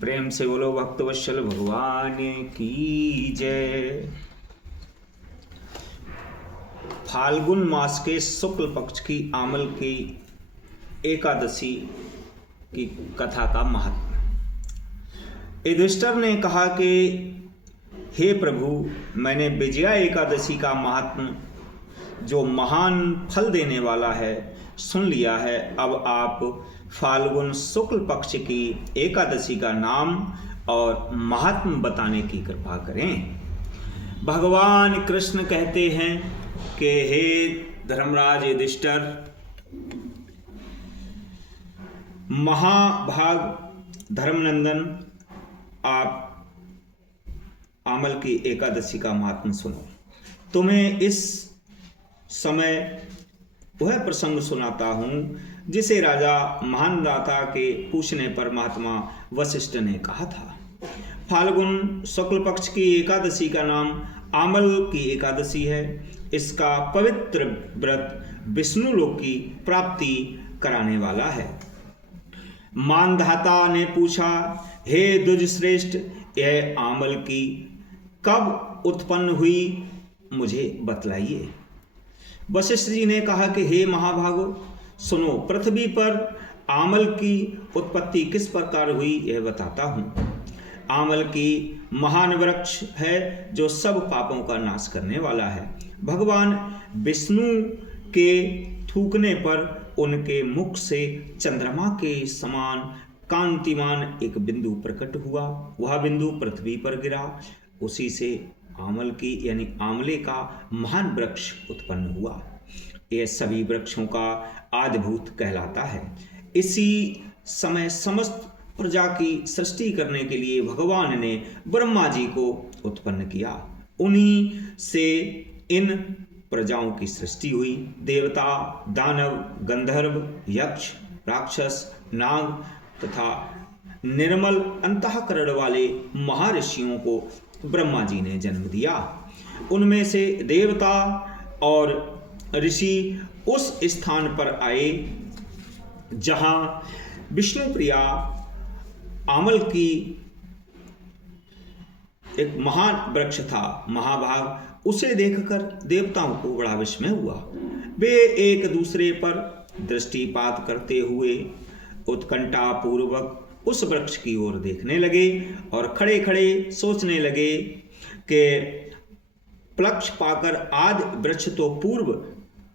प्रेम से बोलो भक्तवत्सल भगवान की जय। फाल्गुन मास के शुक्ल पक्ष की आमल की एकादशी की कथा का महत्व। युधिष्ठिर ने कहा कि हे प्रभु, मैंने विजया एकादशी का महात्म जो महान फल देने वाला है सुन लिया है। अब आप फाल्गुन शुक्ल पक्ष की एकादशी का नाम और महात्म बताने की कृपा करें। भगवान कृष्ण कहते हैं कि हे धर्मराज युधिष्ठिर, महाभाग धर्मनंदन, आप आमल की एकादशी का महात्म सुनो। तुम्हें इस समय वह प्रसंग सुनाता हूँ जिसे राजा महानदाता के पूछने पर महात्मा वशिष्ठ ने कहा था। फाल्गुन शुक्ल पक्ष की एकादशी का नाम आमल की एकादशी है। इसका पवित्र व्रत विष्णु लोक की प्राप्ति कराने वाला है। मानधाता ने पूछा, हे द्विजश्रेष्ठ, यह आमल की कब उत्पन्न हुई, मुझे बतलाइए। वशिष्ठ जी ने कहा कि हे महाभागो, सुनो, पृथ्वी पर आमल की उत्पत्ति किस प्रकार हुई यह बताता हूँ। आमल की महान वृक्ष है जो सब पापों का नाश करने वाला है। भगवान विष्णु के थूकने पर उनके मुख से चंद्रमा के समान कांतिमान एक बिंदु प्रकट हुआ। वह बिंदु पृथ्वी पर गिरा। उसी से आमल की यानी आमले का महान वृक्ष उत्पन्न हुआ। यह सभी वृक्षों का आदिभूत कहलाता है। इसी समय समस्त प्रजा की सृष्टि करने के लिए भगवान ने ब्रह्मा जी को उत्पन्न किया। उन्हीं से इन प्रजाओं की सृष्टि हुई। देवता, दानव, गंधर्व, यक्ष, राक्षस, नाग तथा निर्मल अंतःकरण वाले महर्षियों को ब्रह्मा जी ने जन्म दिया। उनमें से देवता और ऋषि उस स्थान पर आए जहां विष्णु प्रिया आमल की एक महान वृक्ष था। महाभाग उसे देखकर देवताओं को बड़ा विस्मय हुआ। वे एक दूसरे पर दृष्टिपात करते हुए उत्कंठा पूर्वक उस वृक्ष की ओर देखने लगे और खड़े खड़े सोचने लगे कि प्लक्ष पाकर आदि वृक्ष तो पूर्व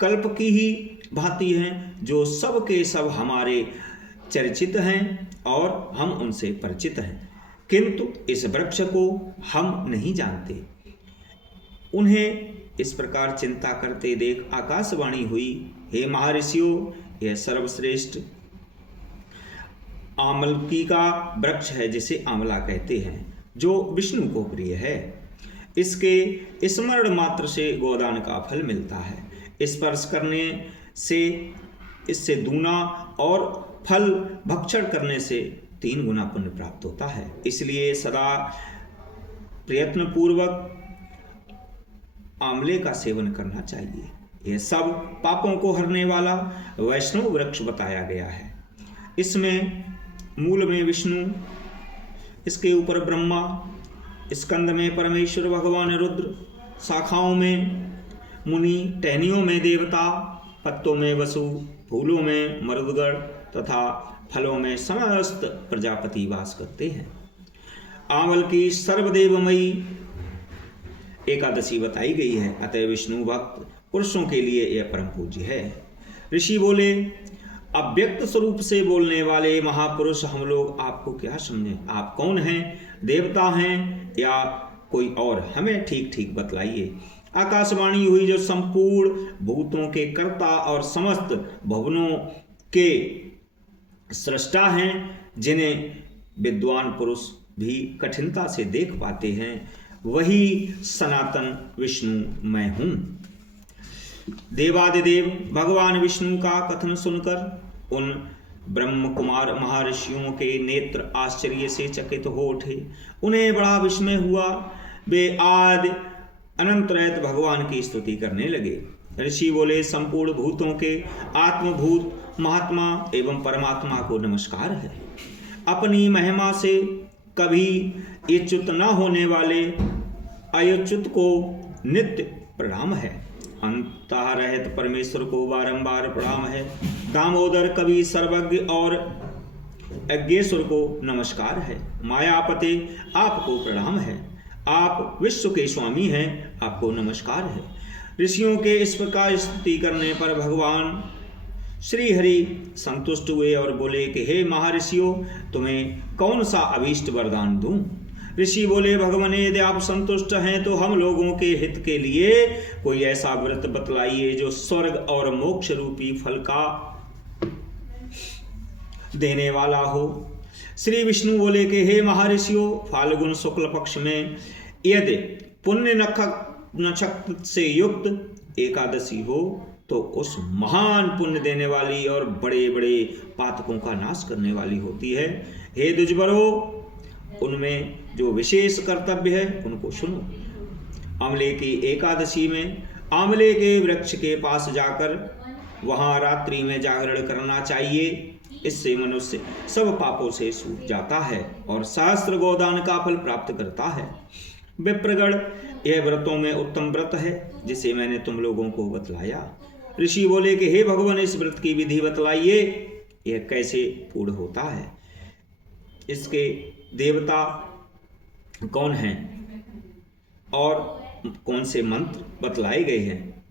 कल्प की ही भांति हैं, जो सब के सब हमारे चर्चित हैं और हम उनसे परिचित हैं, किंतु इस वृक्ष को हम नहीं जानते। उन्हें इस प्रकार चिंता करते देख आकाशवाणी हुई, हे महर्षियों, यह सर्वश्रेष्ठ आमलकी का वृक्ष है जिसे आंवला कहते हैं, जो विष्णु को प्रिय है। इसके स्मरण मात्र से गोदान का फल मिलता है। स्पर्श करने से इससे दूना और फल भक्षण करने से 3 गुना पुण्य प्राप्त होता है। इसलिए सदा प्रयत्न पूर्वक आंवले का सेवन करना चाहिए। यह सब पापों को हरने वाला वैष्णव वृक्ष बताया गया है। इसमें मूल में विष्णु, इसके ऊपर ब्रह्मा, स्कंद में परमेश्वर भगवान रुद्र, शाखाओं में मुनि, टहनियों में देवता, पत्तों में वसु, फूलों में मरुदगण तथा फलों में समस्त प्रजापति वास करते हैं। आंवल की सर्वदेवमयी एकादशी बताई गई है, अतः विष्णु भक्त पुरुषों के लिए यह परम पूज्य है। ऋषि बोले, अव्यक्त स्वरूप से बोलने वाले महापुरुष, हम लोग आपको क्या समझें? आप कौन हैं? देवता हैं या कोई और? हमें ठीक ठीक बतलाइए। आकाशवाणी हुई, जो संपूर्ण भूतों के कर्ता और समस्त भवनों के सृष्टा हैं, जिन्हें विद्वान पुरुष भी कठिनता से देख पाते हैं, वही सनातन विष्णु मैं हूँ। देवादिदेव भगवान विष्णु का कथन सुनकर उन ब्रह्म कुमार महर्षियों के नेत्र आश्चर्य से चकित हो उठे। उन्हें बड़ा विस्मय हुआ। वे आदि अनंत रहत भगवान की स्तुति करने लगे। ऋषि बोले, संपूर्ण भूतों के आत्मभूत महात्मा एवं परमात्मा को नमस्कार है। अपनी महिमा से कभी इच्युत न होने वाले अयुच्युत को नित्य प्रणाम है। अंतः रहित परमेश्वर को बारंबार प्रणाम है। दामोदर कवि सर्वज्ञ और यज्ञेश्वर को नमस्कार है। मायापते आपको प्रणाम है। आप विश्व के स्वामी हैं, आपको नमस्कार है। ऋषियों के इस प्रकार स्तुति करने पर भगवान श्री हरि संतुष्ट हुए और बोले कि हे महर्षियों, तुम्हें कौन सा अभीष्ट वरदान दूं? ऋषि बोले, भगवान यदि आप संतुष्ट हैं तो हम लोगों के हित के लिए कोई ऐसा व्रत बतलाइए जो स्वर्ग और मोक्ष रूपी फल का देने वाला हो। श्री विष्णु बोले कि हे महर्षियों, फाल्गुन शुक्ल पक्ष में यदि पुण्य नक्षत्र से युक्त एकादशी हो तो उस महान पुण्य देने वाली और बड़े बड़े पातकों का नाश करने वाली होती है। हे द्विजवरो, उनमें जो विशेष कर्तव्य है उनको सुनो। आंवले की एकादशी में आंवले के वृक्ष के पास जाकर वहां रात्रि में जागरण करना चाहिए। इससे मनुष्य सब पापों से छूट जाता है और सहस्त्र गोदान का फल प्राप्त करता है। विप्रगण, यह व्रतों में उत्तम व्रत है जिसे मैंने तुम लोगों को बतलाया। ऋषि बोले कि हे भगवान, इस व्रत की विधि बतलाइए, यह कैसे पूर्ण होता है, इसके देवता कौन हैं और कौन से मंत्र बतलाए गए हैं,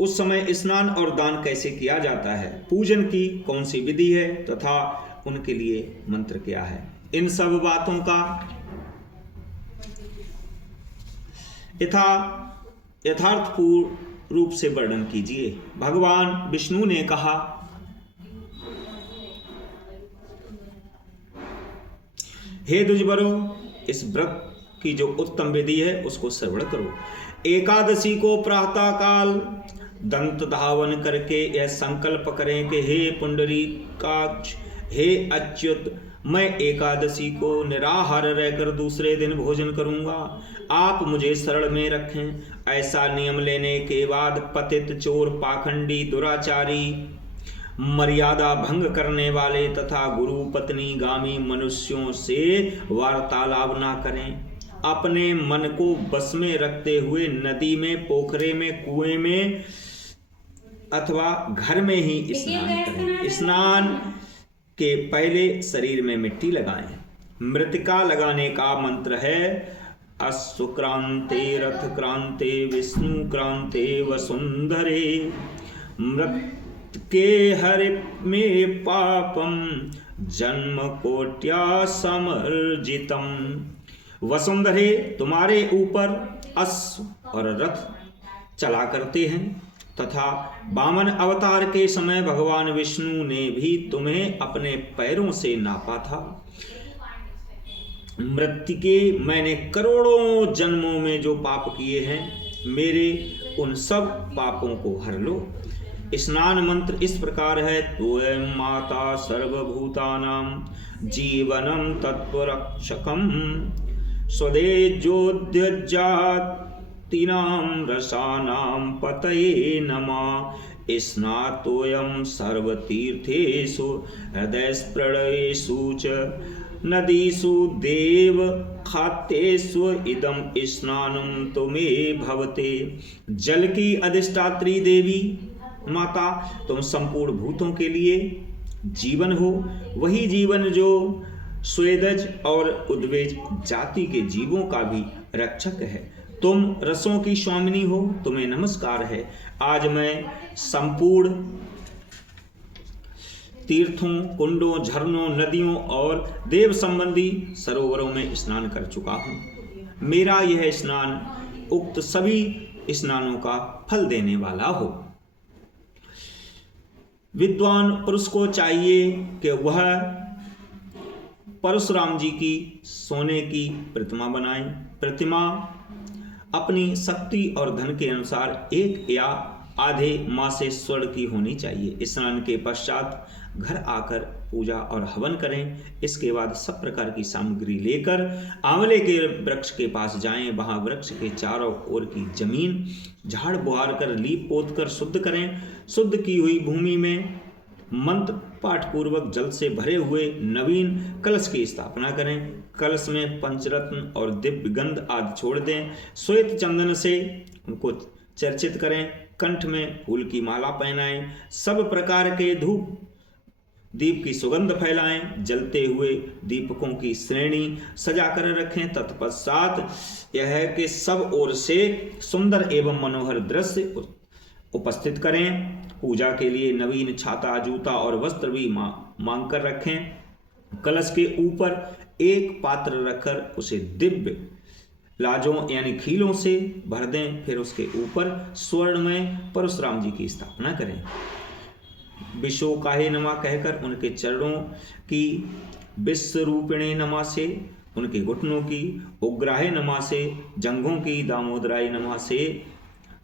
उस समय स्नान और दान कैसे किया जाता है, पूजन की कौन सी विधि है तथा उनके लिए मंत्र क्या है, इन सब बातों का यथार्थपूर्ण रूप से वर्णन कीजिए। भगवान विष्णु ने कहा, हे द्विजवरो, इस व्रत की जो उत्तम विधि है उसको श्रवण करो। एकादशी को प्रातः काल दंत धावन करके यह संकल्प करें कि हे पुंडरीकाक्ष, हे अच्युत, मैं एकादशी को निराहार रहकर दूसरे दिन भोजन करूंगा। आप मुझे शरण में रखें। ऐसा नियम लेने के बाद पतित, चोर, पाखंडी, दुराचारी, मर्यादा भंग करने वाले तथा गुरु पत्नी गामी मनुष्यों से वार्तालाप ना करें। अपने मन को बस में रखते हुए नदी में, पोखरे में, कुएं में अथवा घर में ही स्नान करें। स्नान के पहले शरीर में मिट्टी लगाएं। मृतिका लगाने का मंत्र है अश्वक्रांते रथक्रांते विष्णुक्रांते वसुंधरे मृत्के हरि में पापम जन्म कोट्या समर्जितम। वसुंधरे, तुम्हारे ऊपर अश्व और रथ चला करते हैं तथा वामन अवतार के समय भगवान विष्णु ने भी तुम्हें अपने पैरों से नापा था। मृत्तिके, मैंने करोड़ों जन्मों में जो पाप किए हैं, मेरे उन सब पापों को हर लो। स्नान मंत्र इस प्रकार है, त्वं माता सर्वभूतानां जीवनं तत्त्वरक्षकं स्वदेजोद्यजातीनां रसानां पतये नमः। स्नातोऽयं सर्वतीर्थेषु हृदयस्पृणयेषु च नदीषु देव खातेषु इदं स्नानं तुमे भवते। जल की अधिष्ठात्री देवी माता, तुम संपूर्ण भूतों के लिए जीवन हो, वही जीवन जो स्वेदज और उद्वेज जाति के जीवों का भी रक्षक है। तुम रसों की स्वामिनी हो, तुम्हें नमस्कार है। आज मैं संपूर्ण तीर्थों, कुंडों, झरनों, नदियों और देव संबंधी सरोवरों में स्नान कर चुका हूँ। मेरा यह स्नान उक्त सभी स्नानों का फल देने वाला हो। विद्वान पुरुष को चाहिए कि वह परशुराम जी की सोने की प्रतिमा बनाए। प्रतिमा अपनी शक्ति और धन के अनुसार एक या आधे माह से स्वर्ण की होनी चाहिए। स्नान के पश्चात घर आकर पूजा और हवन करें। इसके बाद सब प्रकार की सामग्री लेकर आंवले के वृक्ष के पास जाएं। वहां वृक्ष के चारों ओर की जमीन झाड़ बुहार कर लीप पोत कर शुद्ध करें। शुद्ध की हुई भूमि में मंत्र पाठ पूर्वक जल से भरे हुए नवीन कलश की स्थापना करें। कलश में पंचरत्न और दिव्य गंध आदि छोड़ दें। श्वेत चंदन से उनको चर्चित करें। कंठ में फूल की माला पहनाएं। सब प्रकार के धूप दीप की सुगंध फैलाएं। जलते हुए दीपकों की श्रेणी सजाकर रखें। तत्पश्चात यह है कि सब ओर से सुंदर एवं मनोहर दृश्य उपस्थित करें। पूजा के लिए नवीन छाता, जूता और वस्त्र भी मांग कर रखें। कलश के ऊपर एक पात्र रखकर उसे दिव्य लाजों यानी खीलों से भर दें। फिर उसके ऊपर स्वर्ण में परशुराम जी की स्थापना करें। विशोकाहे नमः कहकर उनके चरणों की, विश्वरूपिणे नमः से उनके घुटनों की, उग्राहे नमः से जंघों की, दामोदराय नमः से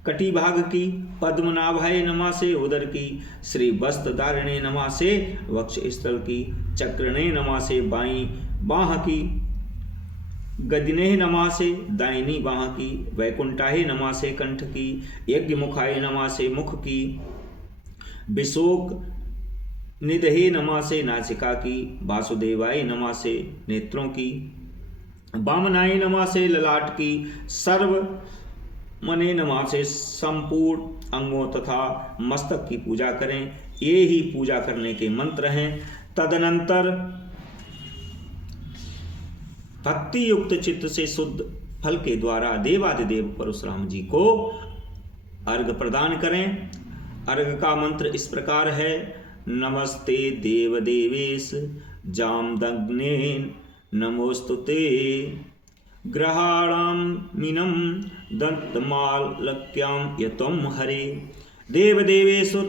कटिभाग की, पद्मनाभाय नमः से उदर की, श्री वस्त्रधारिणे नमः से वक्ष स्थल की, चक्रणे नमः से बाईं बाह की, गदिने नमः से दाहिनी बाह की, वैकुंठाय नमः से कंठ की, यज्ञ मुखाय नमः से मुख की, विशोक निधे नमः से नासिका की, वासुदेवाय नमः से नेत्रों की, वामनाय नमः से ललाट की, सर्व मने नमः से संपूर्ण अंगों तथा मस्तक की पूजा करें। ये ही पूजा करने के मंत्र हैं। तदनंतर भक्ति युक्त चित्त से शुद्ध फल के द्वारा देवादिदेव परशुराम जी को अर्घ प्रदान करें। अर्घ का मंत्र इस प्रकार है। नमस्ते देव देवेश जामदग्ने नमोस्तुते ग्रहाणाम मीनम दंतमालक्याम यतम हरे। देव देवेश्वर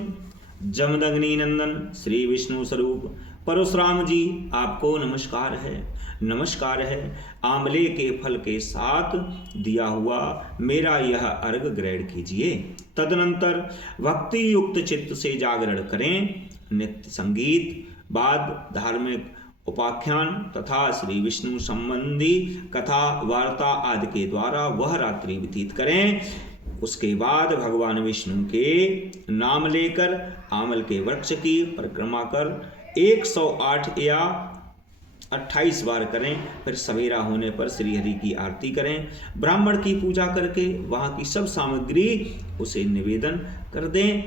जमदग्नि नंदन श्री विष्णु स्वरूप परशुराम जी आपको नमस्कार है, नमस्कार है। आंवले के फल के साथ दिया हुआ मेरा यह अर्घ ग्रहण कीजिए। तदनंतर भक्ति युक्त चित्त से जागरण करें। नित्य संगीत, बाद, धार्मिक उपाख्यान तथा श्री विष्णु संबंधी कथा वार्ता आदि के द्वारा वह रात्रि व्यतीत करें। उसके बाद भगवान विष्णु के नाम लेकर आमल के वृक्ष की परिक्रमा कर 108 या 28 बार करें। फिर सवेरा होने पर श्री हरि की आरती करें। ब्राह्मण की पूजा करके वहाँ की सब सामग्री उसे निवेदन कर दें।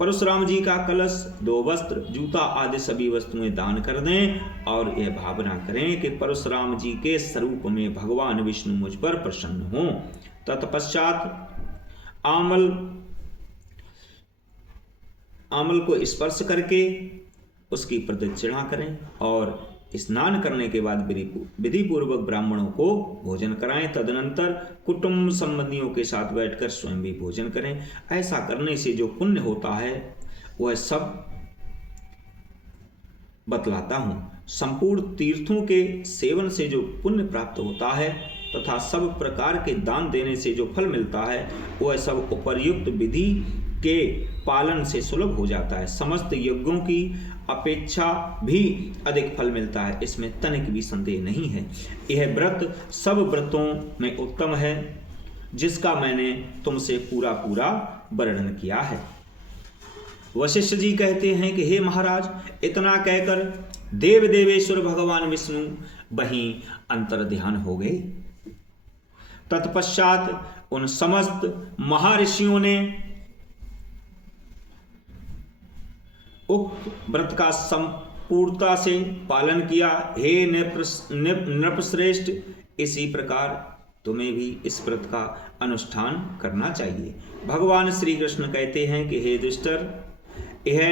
परशुराम जी का कलश, 2 वस्त्र, जूता आदि सभी वस्तुएं दान कर दें और यह भावना करें कि परशुराम जी के स्वरूप में भगवान विष्णु मुझ पर प्रसन्न हों। तत्पश्चात आमल को स्पर्श करके उसकी प्रदक्षिणा करें और स्नान करने के बाद विधि पूर्वक ब्राह्मणों को भोजन कराएं। तदनंतर कुटुंब संबंधियों के साथ बैठकर स्वयं भी भोजन करें। ऐसा करने से जो पुण्य होता है वह सब बतलाता हूँ। संपूर्ण तीर्थों के सेवन से जो पुण्य प्राप्त होता है तथा सब प्रकार के दान देने से जो फल मिलता है वह सब उपर्युक्त विधि के पालन से सुलभ हो जाता है। समस्त यज्ञों की अपेक्षा भी अधिक फल मिलता है, इसमें तनिक भी संदेह नहीं है। यह व्रत सब व्रतों में उत्तम है जिसका मैंने तुमसे पूरा वर्णन किया है। वशिष्ठ जी कहते हैं कि हे महाराज, इतना कहकर देव देवेश्वर भगवान विष्णु वहीं अंतर ध्यान हो गए। तत्पश्चात उन समस्त महर्षियों ने उक्त व्रत का संपूर्णता से पालन किया। हे नृपश्रेष्ठ, इसी प्रकार तुम्हें भी इस व्रत का अनुष्ठान करना चाहिए। भगवान श्री कृष्ण कहते हैं कि हे दुष्टर, यह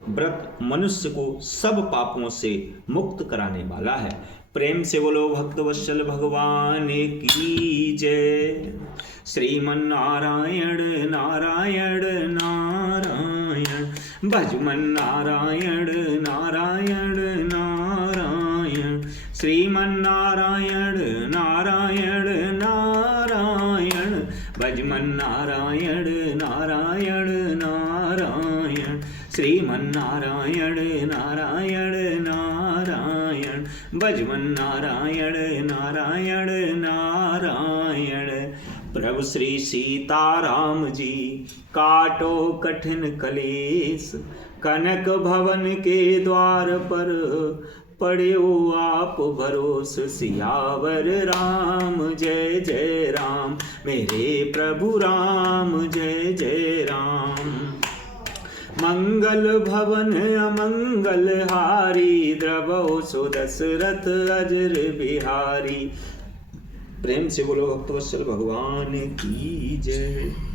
व्रत मनुष्य को सब पापों से मुक्त कराने वाला है। प्रेम से बोलो भक्तवत्सल भगवान की जय। श्रीमन्नारायण नारायण नारायण, भजमन नारायण नारायण नारायण, श्रीमन्नारायण नारायण नारायण, भजमन नारायण नारायण नारायण, श्रीमन्नारायण नारायण नारायण, भजमन नारायण नारायण नारायण। प्रभु श्री सीताराम जी काटो कठिन कलेश, कनक भवन के द्वार पर पड़े हो आप भरोस, सियावर राम जय जय राम, मेरे प्रभु राम जय जय राम। मंगल भवन अमंगल हारी, द्रवो सो दशरथ अजर बिहारी। प्रेम से बोलो भक्तवत्सल भगवान की जय।